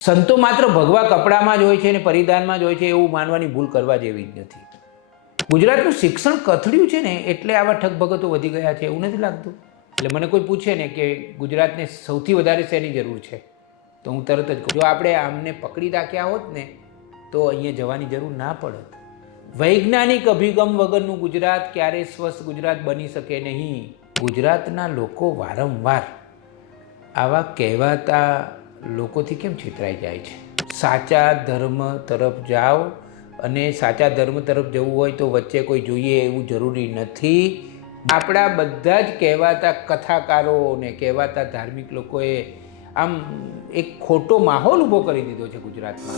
સંતો માત્ર ભગવા કપડામાં જ હોય છે અને પરિધાનમાં જ હોય છે એવું માનવાની ભૂલ કરવા જેવી જ નથી. ગુજરાતનું શિક્ષણ કથળ્યું છે ને એટલે આવા ઠગભગતો વધી ગયા છે એવું નથી લાગતું? એટલે મને કોઈ પૂછે ને કે ગુજરાતને સૌથી વધારે શેની જરૂર છે તો હું તરત જ કહું, જો આપણે આમને પકડી રાખ્યા હોત ને તો અહીંયા જવાની જરૂર ના પડત. વૈજ્ઞાનિક અભિગમ વગરનું ગુજરાત ક્યારેય સ્વસ્થ ગુજરાત બની શકે નહીં. ગુજરાતના લોકો વારંવાર આવા કહેવાતા લોકોથી કેમ છેતરાઈ જાય છે? સાચા ધર્મ તરફ જાઓ અને સાચા ધર્મ તરફ જવું હોય તો વચ્ચે કોઈ જોઈએ એવું જરૂરી નથી. આપણા બધા જ કહેવાતા કથાકારો ને કહેવાતા ધાર્મિક લોકોએ આમ એક ખોટો માહોલ ઊભો કરી દીધો છે ગુજરાતમાં.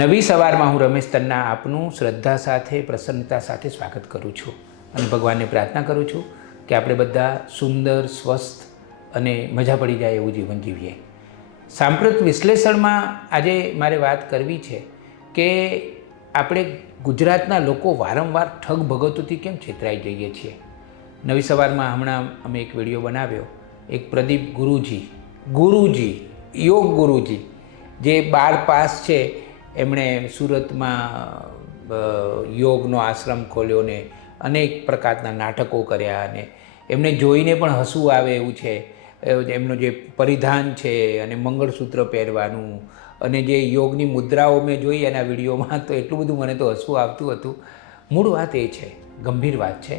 નવી સવારમાં હું રમેશ તન્ના આપનું શ્રદ્ધા સાથે પ્રસન્નતા સાથે સ્વાગત કરું છું અને ભગવાનને પ્રાર્થના કરું છું કે આપણે બધા સુંદર, સ્વસ્થ અને મજા પડી જાય એવું જીવન જીવીએ. સાંપ્રત વિશ્લેષણમાં આજે મારે વાત કરવી છે કે આપણે ગુજરાતના લોકો વારંવાર ઠગ ભગતોથી કેમ છેતરાઈ જઈએ છીએ. નવી સવારમાં હમણાં અમે એક વિડીયો બનાવ્યો. એક પ્રદીપ ગુરુજી યોગ ગુરુજી જે 12 પાસ છે, એમણે સુરતમાં યોગનો આશ્રમ ખોલ્યો ને અનેક પ્રકારના નાટકો કર્યા અને એમને જોઈને પણ હસવું આવે એવું છે. એમનું જે પરિધાન છે અને મંગળસૂત્ર પહેરવાનું અને જે યોગની મુદ્રાઓ મેં જોઈ એના વિડીયોમાં તો એટલું બધું મને તો હસવું આવતું હતું. મૂળ વાત એ છે, ગંભીર વાત છે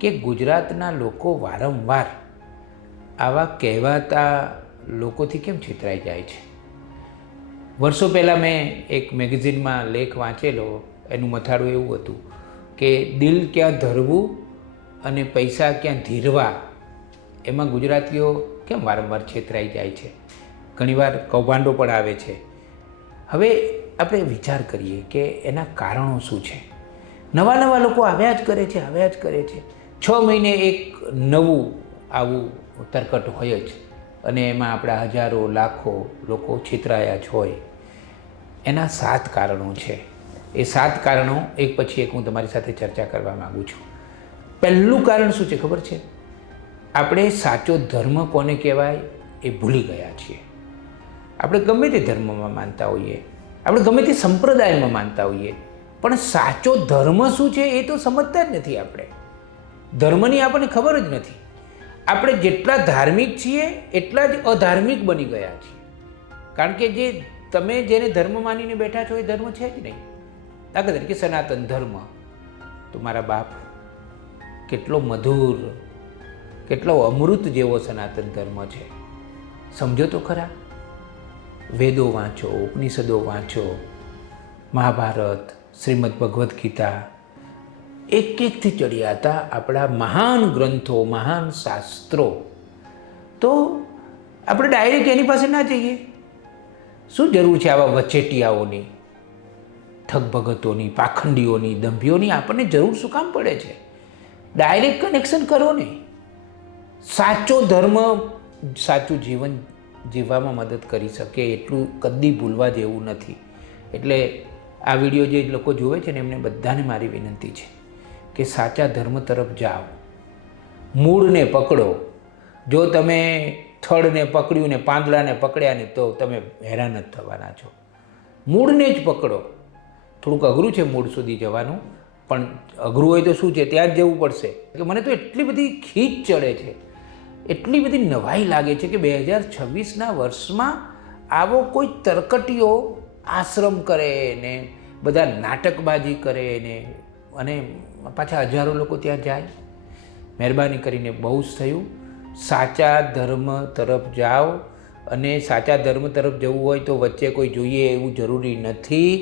કે ગુજરાતના લોકો વારંવાર આવા કહેવાતા લોકોથી કેમ છેતરાઈ જાય છે. વર્ષો પહેલાં મેં એક મેગેઝિનમાં લેખ વાંચેલો. એનું મથાળું એવું હતું કે દિલ ક્યાં ધરવું અને પૈસા ક્યાં ધીરવા, એમાં ગુજરાતીઓ કેમ વારંવાર છેતરાઈ જાય છે. ઘણીવાર કૌભાંડો પણ આવે છે. હવે આપણે વિચાર કરીએ કે એના કારણો શું છે. નવા લોકો આવ્યા જ કરે છે. 6 મહિને એક નવું આવું તરકટ હોય જ અને એમાં આપણા હજારો લાખો લોકો છેતરાયા જ હોય. એના 7 કારણો છે. એ 7 કારણો એક પછી એક હું તમારી સાથે ચર્ચા કરવા માગું છું. પહેલું કારણ શું છે ખબર છે? આપણે સાચો ધર્મ કોને કહેવાય એ ભૂલી ગયા છીએ. આપણે ગમે તે ધર્મમાં માનતા હોઈએ, આપણે ગમે તે સંપ્રદાયમાં માનતા હોઈએ, પણ સાચો ધર્મ શું છે એ તો સમજતા જ નથી. આપણે ધર્મની આપણને ખબર જ નથી. આપણે જેટલા ધાર્મિક છીએ એટલા જ અધાર્મિક બની ગયા છીએ. કારણ કે તમે જેને ધર્મ માનીને બેઠા છો એ ધર્મ છે જ નહીં. દાખલા તરીકે સનાતન ધર્મ, તો મારા બાપ કેટલો મધુર, કેટલો અમૃત જેવો સનાતન ધર્મ છે. સમજો તો ખરા. વેદો વાંચો, ઉપનિષદો વાંચો, મહાભારત, શ્રીમદ ભગવદ્ ગીતા, એકથી ચડ્યા હતા આપણા મહાન ગ્રંથો, મહાન શાસ્ત્રો. તો આપણે ડાયરેક્ટ એની પાસે ના જઈએ. શું જરૂર છે આવા વચેટિયાઓની, ઠગભગતોની, પાખંડીઓની, દંભીઓની? આપણને જરૂર શું કામ પડે છે? ડાયરેક્ટ કનેક્શન કરો ને. સાચો ધર્મ સાચું જીવન જીવવામાં મદદ કરી શકે એટલું કદી ભૂલવા જેવું નથી. એટલે આ વિડીયો જે લોકો જોવે છે ને એમને બધાને મારી વિનંતી છે કે સાચા ધર્મ તરફ જાઓ, મૂળને પકડો. જો તમે થડને પકડ્યું ને પાંદડાને પકડ્યા ને તો તમે હેરાન જ થવાના છો. મૂળને જ પકડો. થોડુંક અઘરું છે મૂળ સુધી જવાનું, પણ અઘરું હોય તો શું છે, ત્યાં જ જવું પડશે. કે મને તો એટલી બધી ખીચ ચડે છે, એટલી બધી નવાઈ લાગે છે કે 2026ના વર્ષમાં આવો કોઈ તરકટીઓ આશ્રમ કરે ને બધા નાટકબાજી કરે ને અને પાછા હજારો લોકો ત્યાં જાય. મહેરબાની કરીને બહુ જ થયું. સાચા ધર્મ તરફ જાઓ અને સાચા ધર્મ તરફ જવું હોય તો વચ્ચે કોઈ જોઈએ એવું જરૂરી નથી.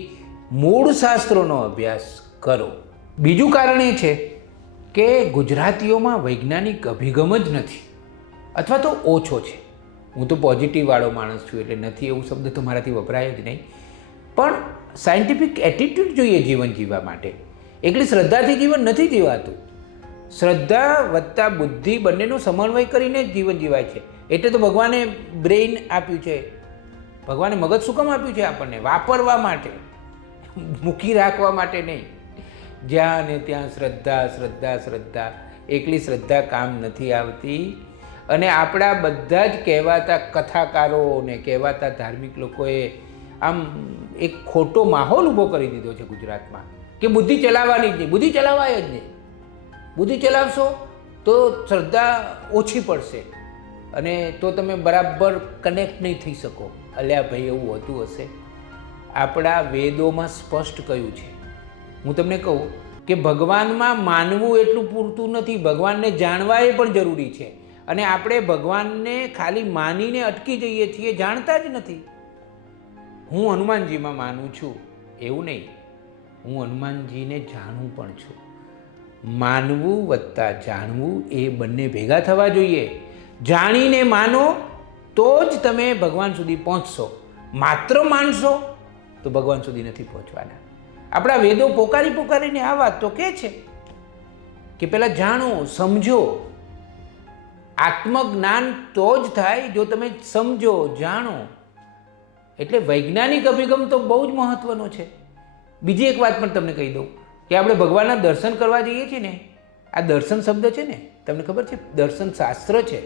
મૂળ શાસ્ત્રોનો અભ્યાસ કરો. બીજું કારણ એ છે કે ગુજરાતીઓમાં વૈજ્ઞાનિક અભિગમ જ નથી, અથવા તો ઓછો છે. હું તો પોઝિટિવવાળો માણસ છું એટલે નથી એવું શબ્દ તો મારાથી વપરાય જ નહીં. પણ સાયન્ટિફિક એટીટ્યૂડ જોઈએ જીવન જીવવા માટે. એકલી શ્રદ્ધાથી જીવન નથી જીવાતું. શ્રદ્ધા વત્તા બુદ્ધિ બંનેનો સમન્વય કરીને જ જીવન જીવાય છે. એટલે તો ભગવાને બ્રેઇન આપ્યું છે. ભગવાને મગજ શું કામ આપ્યું છે આપણને? વાપરવા માટે, મૂકી રાખવા માટે નહીં. જ્યાં ને ત્યાં શ્રદ્ધા. એકલી શ્રદ્ધા કામ નથી આવતી. અને આપણા બધા જ કહેવાતા કથાકારો ને કહેવાતા ધાર્મિક લોકોએ આમ એક ખોટો માહોલ ઊભો કરી દીધો છે ગુજરાતમાં કે બુદ્ધિ ચલાવવાની જ નહીં, બુદ્ધિ ચલાવાય જ નહીં. બુદ્ધિ ચલાવશો તો શ્રદ્ધા ઓછી પડશે અને તો તમે બરાબર કનેક્ટ નહીં થઈ શકો. અલ્યા ભાઈ, એવું હોતું હશે? આપણા વેદોમાં સ્પષ્ટ કહ્યું છે. હું તમને કહું કે ભગવાનમાં માનવું એટલું પૂરતું નથી, ભગવાનને જાણવા એ પણ જરૂરી છે. અને આપણે ભગવાનને ખાલી માનીને અટકી જઈએ છીએ, જાણતા જ નથી. હું હનુમાનજીમાં માનું છું એવું નહીં, હું હનુમાનજીને જાણું પણ છું. માનવું વત્તા જાણવું એ બંને ભેગા થવા જોઈએ. જાણીને માનો તો જ તમે ભગવાન સુધી પહોંચશો. માત્ર માનશો તો ભગવાન સુધી નથી પહોંચવાના. આપણા વેદો પોકારી પોકારીને આ વાત તો કહે છે કે પહેલાં જાણો, સમજો. આત્મજ્ઞાન તો જ થાય જો તમે સમજો, જાણો. એટલે વૈજ્ઞાનિક અભિગમ તો બહુ જ મહત્ત્વનો છે. બીજી એક વાત પણ તમને કહી દઉં કે આપણે ભગવાનના દર્શન કરવા જઈએ છીએ ને, આ દર્શન શબ્દ છે ને, તમને ખબર છે? દર્શન શાસ્ત્ર છે.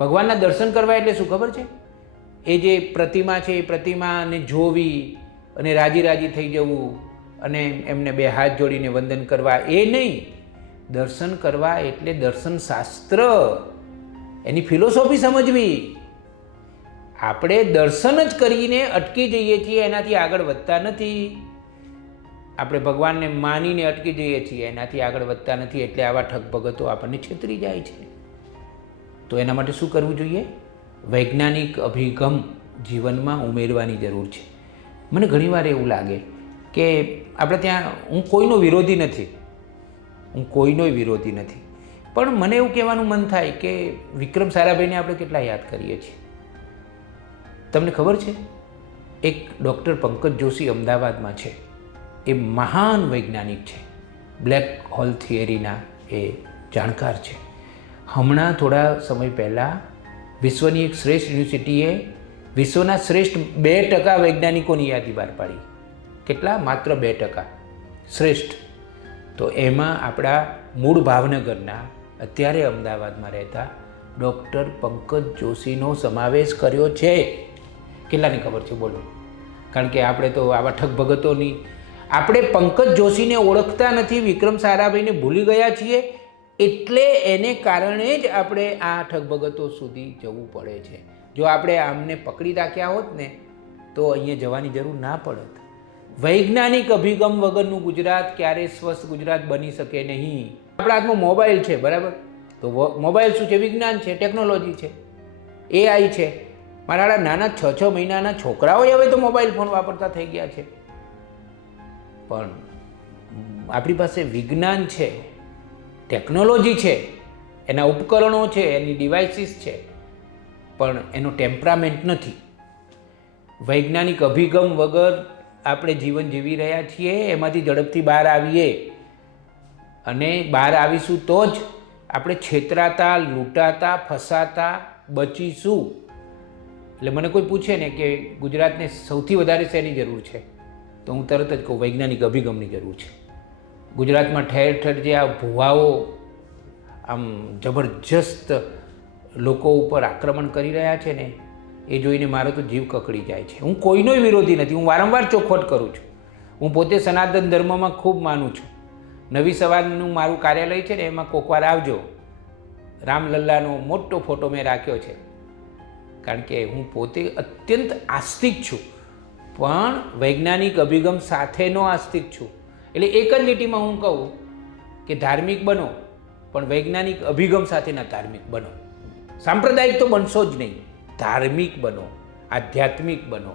ભગવાનના દર્શન કરવા એટલે શું ખબર છે? એ જે પ્રતિમા છે એ પ્રતિમાને જોવી અને રાજી રાજી થઈ જવું અને એમને બે હાથ જોડીને વંદન કરવા, એ નહીં. દર્શન કરવા એટલે દર્શન શાસ્ત્ર, એની ફિલોસોફી સમજવી. આપણે દર્શન જ કરીને અટકી જઈએ છીએ, એનાથી આગળ વધતા નથી. આપણે ભગવાનને માનીને અટકી જઈએ છીએ, એનાથી આગળ વધતા નથી. એટલે આવા ઠગ ભગતો આપણને છેતરી જાય છે. તો એના માટે શું કરવું જોઈએ? વૈજ્ઞાનિક અભિગમ જીવનમાં ઉમેરવાની જરૂર છે. મને ઘણીવાર એવું લાગે કે આપણે ત્યાં, હું કોઈનો વિરોધી નથી, હું કોઈનો વિરોધી નથી, પણ મને એવું કહેવાનું મન થાય કે વિક્રમ સારાભાઈને આપણે કેટલા યાદ કરીએ છીએ. તમને ખબર છે? એક ડૉક્ટર પંકજ જોશી અમદાવાદમાં છે, એ મહાન વૈજ્ઞાનિક છે, બ્લેક હોલ થિયરીના એ જાણકાર છે. હમણાં થોડા સમય પહેલાં વિશ્વની એક શ્રેષ્ઠ યુનિવર્સિટીએ વિશ્વના શ્રેષ્ઠ 2% વૈજ્ઞાનિકોની યાદી બહાર પાડી. કેટલા? માત્ર 2% શ્રેષ્ઠ. તો એમાં આપણા મૂળ ભાવનગરના, અત્યારે અમદાવાદમાં રહેતા ડૉક્ટર પંકજ જોશીનો સમાવેશ કર્યો છે. કેટલાને ખબર છે બોલો? કારણ કે આપણે તો આવા ઠગ ભગતોની, આપણે પંકજ જોશીને ઓળખતા નથી, વિક્રમ સારાભાઈને ભૂલી ગયા છીએ. એટલે એને કારણે જ આપણે આ ઠગ ભગતો સુધી જવું પડે છે. જો આપણે આમને પકડી રાખ્યા હોત ને તો અહીંયા જવાની જરૂર ના પડત. વૈજ્ઞાનિક અભિગમ વગરનું ગુજરાત ક્યારેય સ્વસ્થ ગુજરાત બની શકે નહીં. આપણા હાથમાં મોબાઈલ છે, બરાબર? તો મોબાઈલ શું છે? વિજ્ઞાન છે, ટેકનોલોજી છે, AI છે. મારા નાના 6 મહિનાના છોકરાઓ હવે તો મોબાઈલ ફોન વાપરતા થઈ ગયા છે. પણ આપણી પાસે વિજ્ઞાન છે, ટેકનોલોજી છે, એના ઉપકરણો છે, એની ડિવાઇસીસ છે, પણ એનો ટેમ્પરામેન્ટ નથી. વૈજ્ઞાનિક અભિગમ વગર આપણે જીવન જીવી રહ્યા છીએ. એમાંથી ઝડપથી બહાર આવીએ, અને બહાર આવીશું તો જ આપણે છેતરાતા, લૂંટાતા, ફસાતા બચીશું. એટલે મને કોઈ પૂછે ને કે ગુજરાતને સૌથી વધારે શેની જરૂર છે, તો હું તરત જ કહું વૈજ્ઞાનિક અભિગમની જરૂર છે. ગુજરાતમાં ઠેર ઠેર જે આ ભુવાઓ આમ જબરજસ્ત લોકો ઉપર આક્રમણ કરી રહ્યા છે ને, એ જોઈને મારો તો જીવ કકડી જાય છે. હું કોઈનો વિરોધી નથી, હું વારંવાર ચોખવટ કરું છું. હું પોતે સનાતન ધર્મમાં ખૂબ માનું છું. નવી સવારનું મારું કાર્યાલય છે ને, એમાં કોકવાર આવજો. રામલલ્લાનો મોટો ફોટો મેં રાખ્યો છે, કારણ કે હું પોતે અત્યંત આસ્તિક છું, પણ વૈજ્ઞાનિક અભિગમ સાથેનો આસ્તિક છું. એટલે એક જ લીટીમાં હું કહું કે ધાર્મિક બનો, પણ વૈજ્ઞાનિક અભિગમ સાથેના ધાર્મિક બનો. સાંપ્રદાયિક તો બનશો જ નહીં, ધાર્મિક બનો, આધ્યાત્મિક બનો,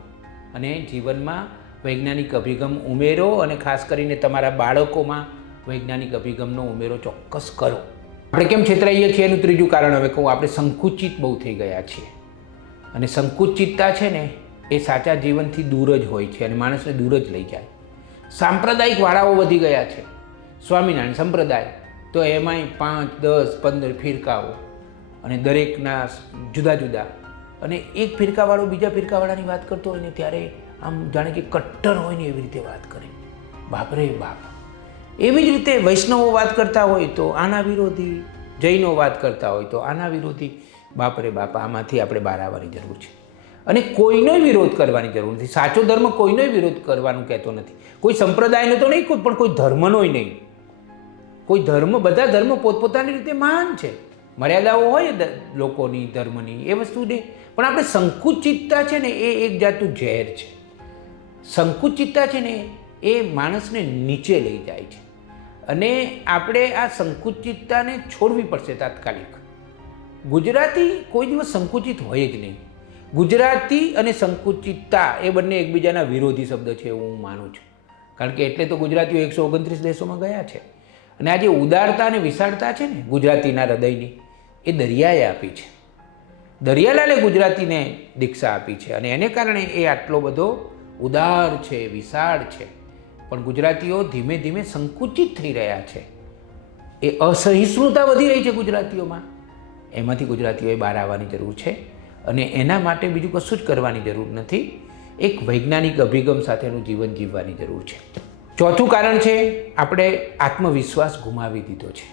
અને જીવનમાં વૈજ્ઞાનિક અભિગમ ઉમેરો. અને ખાસ કરીને તમારા બાળકોમાં વૈજ્ઞાનિક અભિગમનો ઉમેરો ચોક્કસ કરો. આપણે કેમ છેતરાઈએ છીએ એનું ત્રીજું કારણ હવે કહું. આપણે સંકુચિત બહુ થઈ ગયા છીએ, અને સંકુચિતતા છે ને એ સાચા જીવનથી દૂર જ હોય છે અને માણસને દૂર જ લઈ જાય. સાંપ્રદાયિક વાળાઓ વધી ગયા છે. સ્વામિનારાયણ સંપ્રદાય, તો એમાંય 5, 10, 15 ફિરકાઓ, અને દરેકના જુદા જુદા. અને એક ફિરકાવાળો બીજા ફિરકાવાળાની વાત કરતો હોય ને ત્યારે આમ જાણે કે કટ્ટર હોય ને એવી રીતે વાત કરે. બાપરે બાપ. એવી જ રીતે વૈષ્ણવો વાત કરતા હોય તો આના વિરોધી, જૈનો વાત કરતા હોય તો આના વિરોધી બાપરે બાપ, આમાંથી આપણે બહાર આવવાની જરૂર છે. અને કોઈનો વિરોધ કરવાની જરૂર નથી. સાચો ધર્મ કોઈનો વિરોધ કરવાનું કહેતો નથી. કોઈ સંપ્રદાયનો તો નહીં, પણ કોઈ ધર્મનોય નહીં. કોઈ ધર્મ, બધા ધર્મ પોતપોતાની રીતે મહાન છે. મર્યાદાઓ હોય લોકોની, ધર્મની, એ વસ્તુ નહીં. પણ આપણે સંકુચિતતા છે ને એ એક જાતનું ઝેર છે. સંકુચિતતા છે ને એ માણસને નીચે લઈ જાય છે. અને આપણે આ સંકુચિતતાને છોડવી પડશે તાત્કાલિક. ગુજરાતી કોઈ દિવસ સંકુચિત હોય જ નહીં. ગુજરાતી અને સંકુચિતતા એ બંને એકબીજાના વિરોધી શબ્દ છે એવું હું માનું છું. કારણ કે એટલે તો ગુજરાતીઓ 129 દેશોમાં ગયા છે. અને આ જે ઉદારતા અને વિશાળતા છે ને ગુજરાતીના હૃદયની, એ દરિયાએ આપી છે. દરિયાલાલે ગુજરાતીને દીક્ષા આપી છે અને એને કારણે એ આટલો બધો ઉદાર છે, વિશાળ છે. પણ ગુજરાતીઓ ધીમે ધીમે સંકુચિત થઈ રહ્યા છે. એ અસહિષ્ણુતા વધી રહી છે ગુજરાતીઓમાં. એમાંથી ગુજરાતીઓએ બહાર આવવાની જરૂર છે. અને એના માટે બીજું કશું જ કરવાની જરૂર નથી. એક વૈજ્ઞાનિક અભિગમ સાથેનું જીવન જીવવાની જરૂર છે. ચોથું કારણ છે, આપણે આત્મવિશ્વાસ ગુમાવી દીધો છે.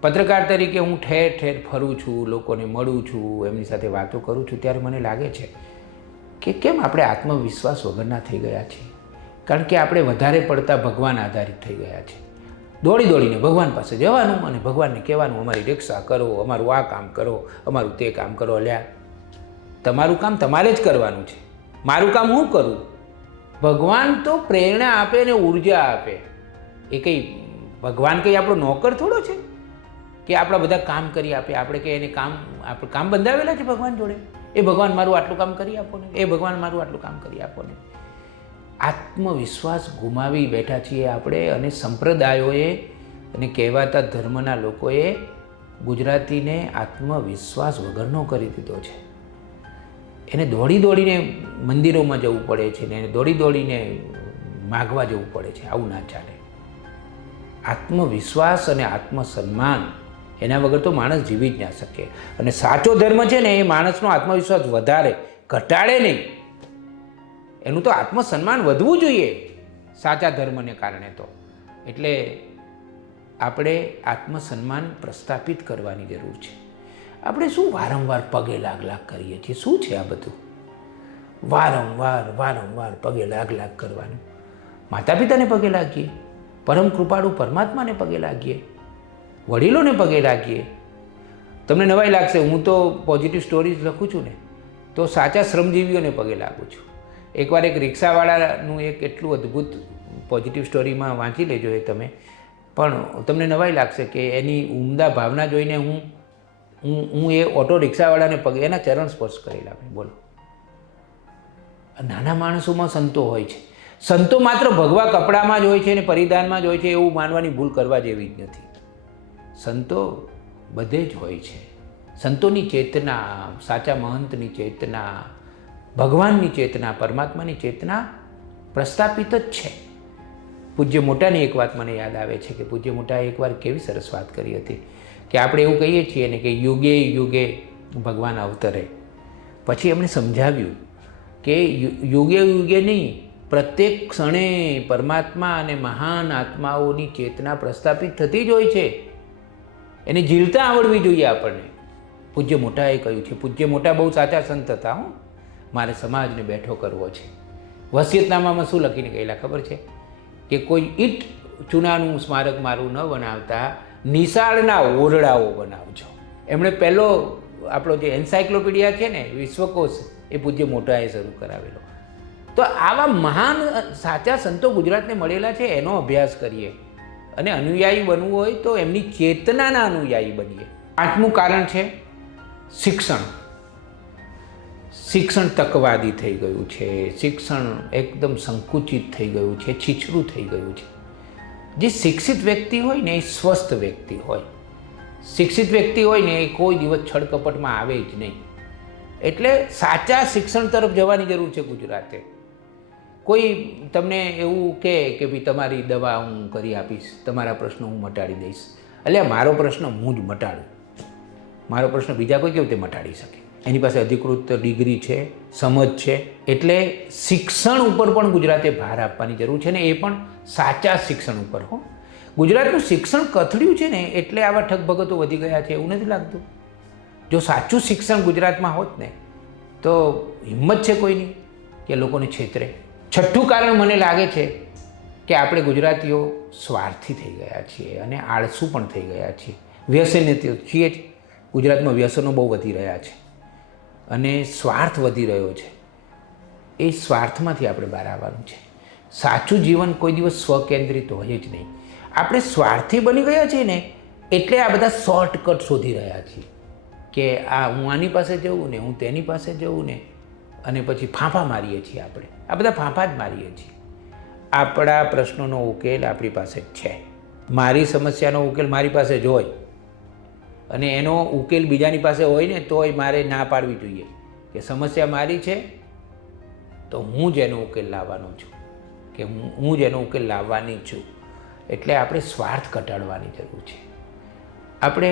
પત્રકાર તરીકે હું ઠેર ઠેર ફરું છું, લોકોને મળું છું, એમની સાથે વાતો કરું છું, ત્યારે મને લાગે છે કે કેમ આપણે આત્મવિશ્વાસ વગરના થઈ ગયા છીએ. કારણ કે આપણે વધારે પડતા ભગવાન આધારિત થઈ ગયા છે. દોડી દોડીને ભગવાન પાસે જવાનું અને ભગવાનને કહેવાનું અમારી રક્ષા કરો, અમારું આ કામ કરો, અમારું તે કામ કરો. અલ્યા, તમારું કામ તમારે જ કરવાનું છે. મારું કામ હું કરું? ભગવાન તો પ્રેરણા આપે ને ઉર્જા આપે. એ કંઈ ભગવાન કંઈ આપણો નોકર થોડો છે કે આપણા બધા કામ કરી આપે. આપણે કંઈ એને આપણે કામ બંધાવેલા છે ભગવાન જોડે. એ ભગવાન મારું આટલું કામ કરી આપો ને, એ ભગવાન મારું આટલું કામ કરી આપો ને. આત્મવિશ્વાસ ગુમાવી બેઠા છીએ આપણે. અને સંપ્રદાયોએ અને કહેવાતા ધર્મના લોકોએ ગુજરાતીને આત્મવિશ્વાસ વગરનો કરી દીધો છે. એને દોડી દોડીને મંદિરોમાં જવું પડે છે ને એને દોડી દોડીને માગવા જવું પડે છે. આવું ના ચાલે. આત્મવિશ્વાસ અને આત્મસન્માન, એના વગર તો માણસ જીવી જ ના શકે. અને સાચો ધર્મ છે ને એ માણસનો આત્મવિશ્વાસ વધારે, ઘટાડે નહીં. એનું તો આત્મસન્માન વધવું જોઈએ સાચા ધર્મને કારણે. તો એટલે આપણે આત્મસન્માન પ્રસ્થાપિત કરવાની જરૂર છે. આપણે શું વારંવાર પગે લાગ કરીએ છીએ? શું છે આ બધું? વારંવાર પગે લાગ કરવાનું. માતા પિતાને પગે લાગીએ, પરમ કૃપાળુ પરમાત્માને પગે લાગીએ, વડીલોને પગે લાગીએ. તમને નવાઈ લાગશે, હું તો પોઝિટિવ સ્ટોરીઝ લખું છું ને, તો સાચા શ્રમજીવીઓને પગે લાગું છું. એકવાર એક રિક્ષાવાળાનું એક એટલું અદ્ભુત પોઝિટિવ સ્ટોરીમાં વાંચી લેજો એ તમે. પણ તમને નવાઈ લાગશે કે એની ઉમદા ભાવના જોઈને હું એ ઓટો રિક્ષાવાળાને પગે એના ચરણ સ્પર્શ કરેલા. બોલો, નાના માણસોમાં સંતો હોય છે. સંતો માત્ર ભગવા કપડામાં જ હોય છે અને પરિધાનમાં જ હોય છે એવું માનવાની ભૂલ કરવા જેવી જ નથી. સંતો બધે જ હોય છે. સંતોની ચેતના, સાચા મહંતની ચેતના, ભગવાનની ચેતના, પરમાત્માની ચેતના પ્રસ્થાપિત જ છે. પૂજ્ય મોટાની એક વાત મને યાદ આવે છે કે પૂજ્ય મોટાએ એકવાર કેવી સરસ વાત કરી હતી કે આપણે એવું કહીએ છીએ ને કે યુગે યુગે ભગવાન અવતરે. પછી એમણે સમજાવ્યું કે યુગે યુગે નહીં, પ્રત્યેક ક્ષણે પરમાત્મા અને મહાન આત્માઓની ચેતના પ્રસ્થાપિત થતી જ હોય છે. એને ઝીલતા આવડવી જોઈએ આપણને. પૂજ્ય મોટાએ કહ્યું છે. પૂજ્ય મોટા બહુ સાચા સંત હતા. મારે સમાજને બેઠો કરવો છે. વસિયતનામામાં શું લખીને ગયેલા ખબર છે? કે કોઈ ઈંટ ચૂનાનું સ્મારક મારું ન બનાવતા નિશાળના ઓરડાઓ બનાવજો. એમણે પહેલો આપણો જે એન્સાયક્લોપીડિયા છે ને, વિશ્વકોશ, એ પૂજ્ય મોટાએ શરૂ કરાવેલો. તો આવા મહાન સાચા સંતો ગુજરાતને મળેલા છે, એનો અભ્યાસ કરીએ. અને અનુયાયી બનવું હોય તો એમની ચેતનાના અનુયાયી બનીએ. પાંચમું કારણ છે શિક્ષણ. શિક્ષણ તકવાદી થઈ ગયું છે. શિક્ષણ એકદમ સંકુચિત થઈ ગયું છે, છીછરું થઈ ગયું છે. જે શિક્ષિત વ્યક્તિ હોય ને એ સ્વસ્થ વ્યક્તિ હોય. શિક્ષિત વ્યક્તિ હોય ને એ કોઈ દિવસ છળકપટમાં આવે જ નહીં. એટલે સાચા શિક્ષણ તરફ જવાની જરૂર છે ગુજરાતે. કોઈ તમને એવું કહે કે ભાઈ તમારી દવા હું કરી આપીશ, તમારા પ્રશ્નો હું મટાડી દઈશ. એટલે મારો પ્રશ્ન હું જ મટાડું. મારો પ્રશ્ન બીજા કોઈ કેવી રીતે મટાડી શકે? એની પાસે અધિકૃત ડિગ્રી છે, સમજ છે. એટલે શિક્ષણ ઉપર પણ ગુજરાતે ભાર આપવાની જરૂર છે ને એ પણ સાચા શિક્ષણ ઉપર. ગુજરાતનું શિક્ષણ કથળ્યું છે ને એટલે આવા ઠગભગતો વધી ગયા છે, એવું નથી લાગતું? જો સાચું શિક્ષણ ગુજરાતમાં હોત ને તો હિંમત છે કોઈની કે લોકોને છેતરે. છઠ્ઠું કારણ મને લાગે છે કે આપણે ગુજરાતીઓ સ્વાર્થી થઈ ગયા છીએ અને આળસુ પણ થઈ ગયા છીએ. વ્યસની છીએ જ. ગુજરાતમાં વ્યસનો બહુ વધી રહ્યા છે અને સ્વાર્થ વધી રહ્યો છે. એ સ્વાર્થમાંથી આપણે બહાર આવવાનું છે. સાચું જીવન કોઈ દિવસ સ્વકેન્દ્રિત હોય જ નહીં. આપણે સ્વાર્થી બની ગયા છીએ ને એટલે આ બધા શોર્ટકટ શોધી રહ્યા છીએ કે હું આની પાસે જવું ને હું તેની પાસે જવું ને, અને પછી ફાંફા મારીએ છીએ. આપણે આ બધા ફાંફા જ મારીએ છીએ. આપણા પ્રશ્નોનો ઉકેલ આપણી પાસે જ છે. મારી સમસ્યાનો ઉકેલ મારી પાસે જ હોય અને એનો ઉકેલ બીજાની પાસે હોય ને તોય મારે ના પાડવી જોઈએ કે સમસ્યા મારી છે તો હું જ એનો ઉકેલ લાવવાનો છું, કે હું જ એનો ઉકેલ લાવવાની છું. એટલે આપણે સ્વાર્થ ઘટાડવાની જરૂર છે. આપણે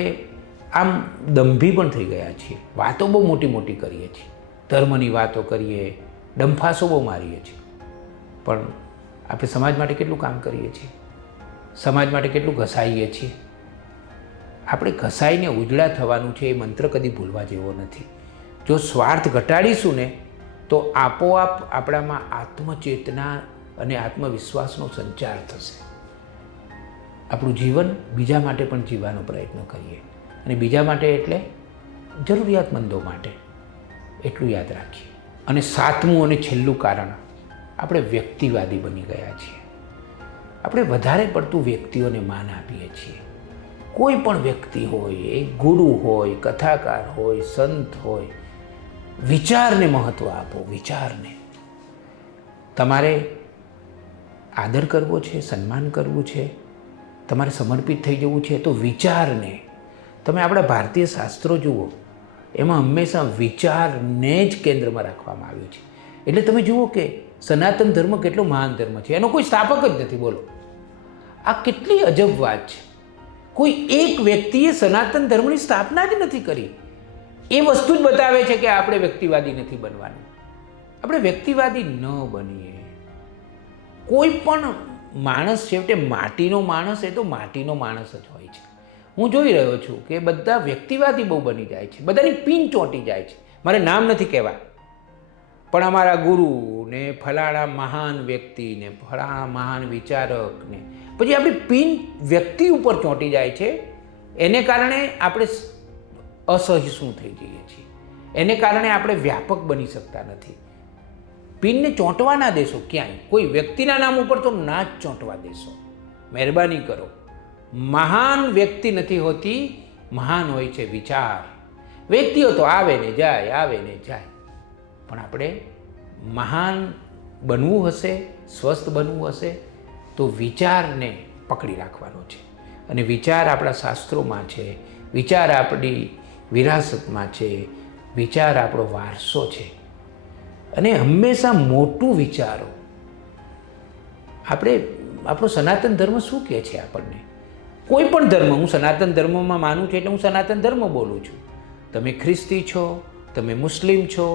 આમ દંભી પણ થઈ ગયા છીએ. વાતો બહુ મોટી મોટી કરીએ છીએ, ધર્મની વાતો કરીએ, ડંફાસો બહુ મારીએ છીએ, પણ આપણે સમાજ માટે કેટલું કામ કરીએ છીએ? સમાજ માટે કેટલું ઘસાઈએ છીએ? આપણે ઘસાઈને ઉજળા થવાનું છે એ મંત્ર કદી ભૂલવા જેવો નથી. જો સ્વાર્થ ઘટાડીશું ને તો આપોઆપ આપણામાં આત્મચેતના અને આત્મવિશ્વાસનો સંચાર થશે. આપણું જીવન બીજા માટે પણ જીવવાનો પ્રયત્ન કરીએ, અને બીજા માટે એટલે જરૂરિયાતમંદો માટે, એટલું યાદ રાખીએ. અને સાતમું અને છેલ્લું કારણ, આપણે વ્યક્તિવાદી બની ગયા છીએ. આપણે વધારે પડતું વ્યક્તિઓને માન આપીએ છીએ. કોઈ પણ વ્યક્તિ હોય, એ ગુરુ હોય, કથાકાર હોય, સંત હોય, વિચારને મહત્ત્વ આપો. વિચારને તમારે આદર કરવો છે, સન્માન કરવું છે, તમારે સમર્પિત થઈ જવું છે તો વિચારને. તમે આપણા ભારતીય શાસ્ત્રો જુઓ, એમાં હંમેશા વિચારને જ કેન્દ્રમાં રાખવામાં આવ્યું છે. એટલે તમે જુઓ કે સનાતન ધર્મ કેટલો મહાન ધર્મ છે, એનો કોઈ સ્થાપક જ નથી. બોલો, આ કેટલી અજબ વાત છે. કોઈ એક વ્યક્તિએ સનાતન ધર્મની સ્થાપના જ નથી કરી. એ વસ્તુ જ બતાવે છે કે આપણે વ્યક્તિવાદી નથી બનવાનું. આપણે વ્યક્તિવાદી ન બનીએ. કોઈ પણ માણસ છેવટે માટીનો માણસ, એ તો માટીનો માણસ જ હોય છે. હું જોઈ રહ્યો છું કે બધા વ્યક્તિવાદી બહુ બની જાય છે, બધાની પીન ચોંટી જાય છે. મારે નામ નથી કહેવા, પણ અમારા ગુરુ ને ફલાણા મહાન વ્યક્તિ ને ફલાણા મહાન વિચારક ને પછી આપણી પીન વ્યક્તિ ઉપર ચોંટી જાય છે. એને કારણે આપણે અસહિષ્ણુ થઈ જઈએ છીએ. એને કારણે આપણે વ્યાપક બની શકતા નથી. પીનને ચોંટવા ના દેશો ક્યાંય. કોઈ વ્યક્તિના નામ ઉપર તો ના જ ચોંટવા દેશો. મહેરબાની કરો. મહાન વ્યક્તિ નથી હોતી, મહાન હોય છે વિચાર. વ્યક્તિઓ તો આવે ને જાય, આવે ને જાય, પણ આપણે મહાન બનવું હશે, સ્વસ્થ બનવું હશે તો વિચારને પકડી રાખવાનો છે. અને વિચાર આપણા શાસ્ત્રોમાં છે, વિચાર આપણી વિરાસતમાં છે, વિચાર આપણો વારસો છે. અને હંમેશા મોટું વિચારો. આપણો સનાતન ધર્મ શું કહે છે આપણને? કોઈ પણ ધર્મ, હું સનાતન ધર્મમાં માનું છું એટલે હું સનાતન ધર્મ બોલું છું. તમે ખ્રિસ્તી છો, તમે મુસ્લિમ છો,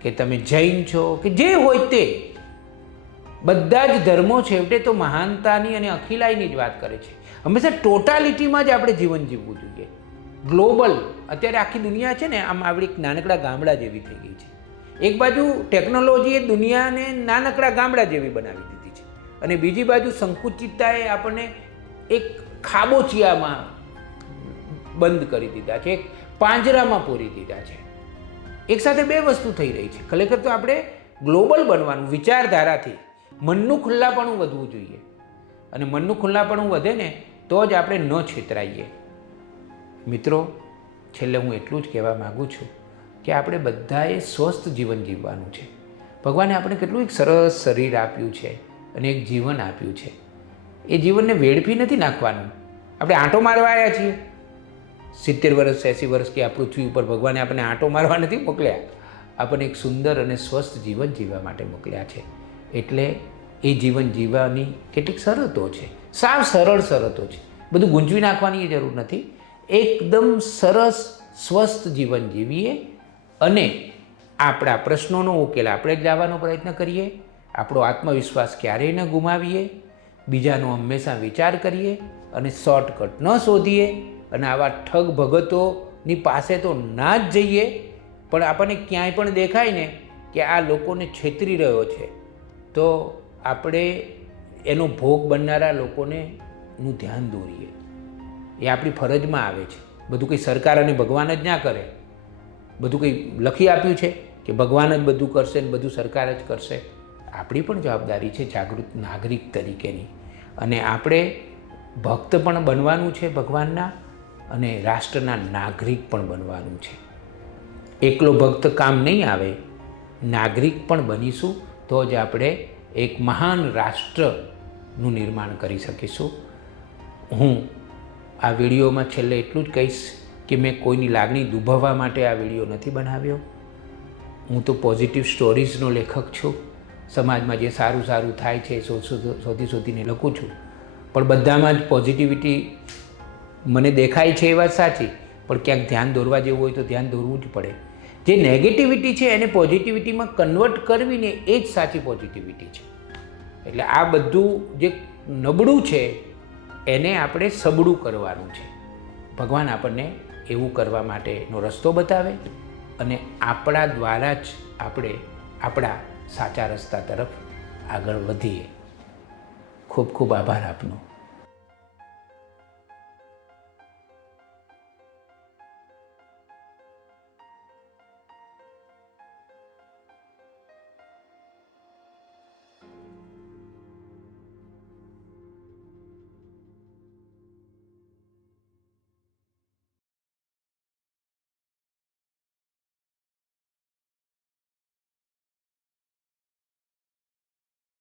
કે તમે જૈન છો, કે જે હોય તે, બધા જ ધર્મો છેવટે તો મહાનતાની અને અખિલાઈની જ વાત કરે છે. હંમેશા ટોટાલિટીમાં જ આપણે જીવન જીવવું જોઈએ. ગ્લોબલ, અત્યારે આખી દુનિયા છે ને આમ આવડી નાનકડા ગામડા જેવી થઈ ગઈ છે. એક બાજુ ટેકનોલોજીએ દુનિયાને નાનકડા ગામડા જેવી બનાવી દીધી છે, અને બીજી બાજુ સંકુચિતતાએ આપણને એક ખાબોચિયામાં બંધ કરી દીધા છે, એક પાંજરામાં પૂરી દીધા છે. એક સાથે બે વસ્તુ થઈ રહી છે. ખરેખર તો આપણે ગ્લોબલ બનવાનું, વિચારધારાથી મનનું ખુલ્લાપણું વધવું જોઈએ. અને મનનું ખુલ્લાપણું વધે ને તો જ આપણે ન છેતરાઈએ. મિત્રો, છેલ્લે હું એટલું જ કહેવા માગું છું કે આપણે બધાએ સ્વસ્થ જીવન જીવવાનું છે. ભગવાને આપણે કેટલું એક સરસ શરીર આપ્યું છે અને એક જીવન આપ્યું છે. એ જીવનને વેડફી નથી નાખવાનું. આપણે આંટો મારવા આવ્યા છીએ. 70 વર્ષ 80 વર્ષ કે આ પૃથ્વી ઉપર ભગવાને આપણને આંટો મારવા નથી મોકલ્યા. આપણને એક સુંદર અને સ્વસ્થ જીવન જીવવા માટે મોકલ્યા છે. એટલે એ જીવન જીવવાની કેટલીક શરતો છે, સાવ સરળ શરતો છે. બધું ગુંજવી નાખવાની જરૂર નથી. એકદમ સરસ સ્વસ્થ જીવન જીવીએ અને આપણા પ્રશ્નોનો ઉકેલ આપણે જ લાવવાનો પ્રયત્ન કરીએ. આપણો આત્મવિશ્વાસ ક્યારેય ન ગુમાવીએ. બીજાનો હંમેશા વિચાર કરીએ અને શોર્ટકટ ન શોધીએ અને આવા ઠગ ભગતોની પાસે તો ના જ જઈએ. પણ આપણને ક્યાંય પણ દેખાય ને કે આ લોકોને છેતરી રહ્યો છે તો આપણે એનો ભોગ બનનારા લોકોને નું ધ્યાન દોરીએ. એ આપણી ફરજમાં આવે છે. બધું કંઈ સરકાર અને ભગવાન જ ના કરે. બધું કંઈ લખી આપ્યું છે કે ભગવાન જ બધું કરશે ને બધું સરકાર જ કરશે. આપણી પણ જવાબદારી છે જાગૃત નાગરિક તરીકેની. અને આપણે ભક્ત પણ બનવાનું છે ભગવાનના અને રાષ્ટ્રના નાગરિક પણ બનવાનું છે. એકલો ભક્ત કામ નહીં આવે, નાગરિક પણ બનીશું તો જ આપણે એક મહાન રાષ્ટ્રનું નિર્માણ કરી શકીશું. હું આ વિડીયોમાં છેલ્લે એટલું જ કહીશ કે મેં કોઈની લાગણી દુભાવવા માટે આ વિડીયો નથી બનાવ્યો. હું તો પોઝિટિવ સ્ટોરીઝનો લેખક છું. સમાજમાં જે સારું સારું થાય છે શોધીને લખું છું. પણ બધામાં જ પોઝિટિવિટી મને દેખાય છે એ વાત સાચી, પણ ક્યાંક ધ્યાન દોરવા જેવું હોય તો ધ્યાન દોરવું જ પડે. જે નેગેટિવિટી છે એને પોઝિટિવિટીમાં કન્વર્ટ કરવીને એ જ સાચી પોઝિટિવિટી છે. એટલે આ બધું જે નબળું છે એને આપણે સબળું કરવાનું છે. ભગવાન આપણને એવું કરવા માટેનો રસ્તો બતાવે અને આપણા દ્વારા જ આપણે આપણા સાચા રસ્તા તરફ આગળ વધીએ. ખૂબ ખૂબ આભાર આપનો.